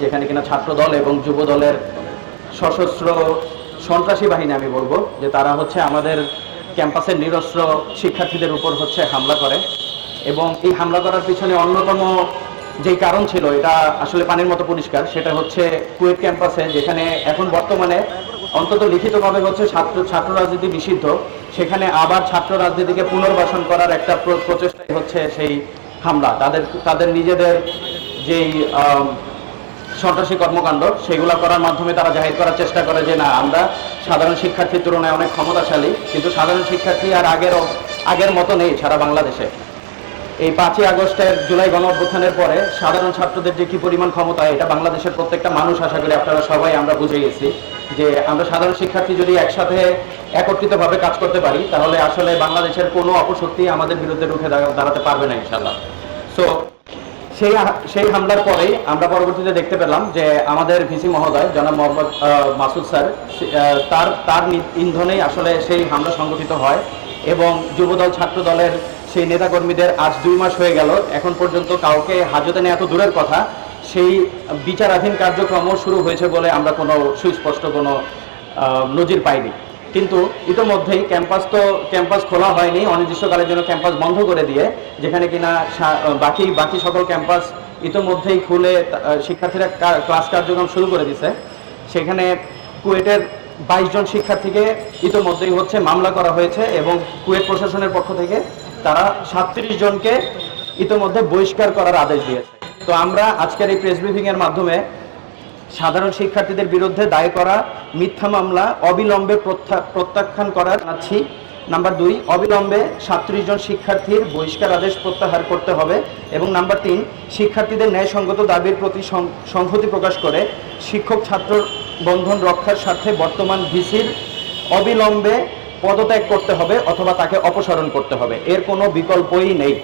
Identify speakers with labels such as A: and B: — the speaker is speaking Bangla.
A: যেখানে কিনা ছাত্র দল এবং যুব দলের সশস্ত্র সন্ত্রাসী বাহিনী, আমি বলব, যে তারা হচ্ছে আমাদের ক্যাম্পাসের নিরস্ত্র শিক্ষার্থীদের উপর হচ্ছে হামলা করে। এবং এই হামলা করার পিছনে অন্যতম যেই কারণ ছিল, এটা আসলে পানির মতো পরিষ্কার, সেটা হচ্ছে কুয়েট ক্যাম্পাসে, যেখানে এখন বর্তমানে অন্তত লিখিতভাবে হচ্ছে ছাত্র ছাত্র রাজনীতি নিষিদ্ধ। সেখানে আবার ছাত্র রাজনীতিকে পুনর্বাসন করার একটা প্র- প্রচেষ্টাই হচ্ছে সেই হামলা। তাদের তাদের নিজেদের যেই সন্ত্রাসী কর্মকাণ্ড, সেগুলো করার মাধ্যমে তারা জাহির করার চেষ্টা করে যে না, আমরা সাধারণ শিক্ষার্থীর তুলনায় অনেক ক্ষমতাশালী, কিন্তু সাধারণ শিক্ষার্থী আর আগের আগের মতো নেই সারা বাংলাদেশে। এই পাঁচই আগস্টের জুলাই গণ অভ্যুত্থানের পরে সাধারণ ছাত্রদের যে কি পরিমাণ ক্ষমতা, এটা বাংলাদেশের প্রত্যেকটা মানুষ, আশা করি আপনারা সবাই আমরা বুঝে গেছি, যে আমরা সাধারণ শিক্ষার্থী যদি একসাথে একত্রিতভাবে কাজ করতে পারি, তাহলে আসলে বাংলাদেশের কোনো অপশক্তি আমাদের বিরুদ্ধে রুখে দাঁড়াতে পারবে না ইনশাল্লাহ সো সেই সেই হামলার পরেই আমরা পরবর্তীতে দেখতে পেলাম যে আমাদের ভিসি মহোদয় জনাব মোহাম্মদ মাসুদ স্যার তার তার ইন্ধনেই আসলে সেই হামলা সংগঠিত হয় এবং যুবদল ছাত্র দলের সেই নেতাকর্মীদের আজ দুই মাস হয়ে গেল। এখন পর্যন্ত কাউকে হাজতে নেওয়া এত দূরের কথা। সেই বিচারাধীন কার্যক্রমও শুরু হয়েছে বলে আমরা কোনো সুস্পষ্ট কোনো নজির পাইনি। কিন্তু ইতোমধ্যেই ক্যাম্পাস তো, ক্যাম্পাস খোলা হয়নি, অনির্দিষ্টকালের জন্য ক্যাম্পাস বন্ধ করে দিয়ে, যেখানে কিনা বাকি বাকি সকল ক্যাম্পাস ইতোমধ্যেই খুলে শিক্ষার্থীরা ক্লাস কার্যক্রম শুরু করে দিছে। সেখানে কুয়েটের বাইশ জন শিক্ষার্থীকে ইতোমধ্যেই হচ্ছে মামলা করা হয়েছে এবং কুয়েট প্রশাসনের পক্ষ থেকে তারা সাতত্রিশ জনকে ইতোমধ্যে বহিষ্কার করার আদেশ দিয়েছে। তো আমরা আজকের এই প্রেস ব্রিফিং এর মাধ্যমে সাধারণ শিক্ষার্থীদের বিরুদ্ধে দায় করা মিথ্যা মামলা অবিলম্বে প্রত্যাখ্যান করা জানাচ্ছি। নাম্বার দুই, অবিলম্বে সাতত্রিশ জন শিক্ষার্থীর বহিষ্কার আদেশ প্রত্যাহার করতে হবে এবং নাম্বার তিন, শিক্ষার্থীদের ন্যায়সঙ্গত দাবির প্রতি সংহতি প্রকাশ করে শিক্ষক ছাত্র বন্ধন রক্ষার স্বার্থে বর্তমান ভিসির অবিলম্বে পদত্যাগ করতে হবে অথবা তাকে অপসারণ করতে হবে। এর কোনো বিকল্পই নেই।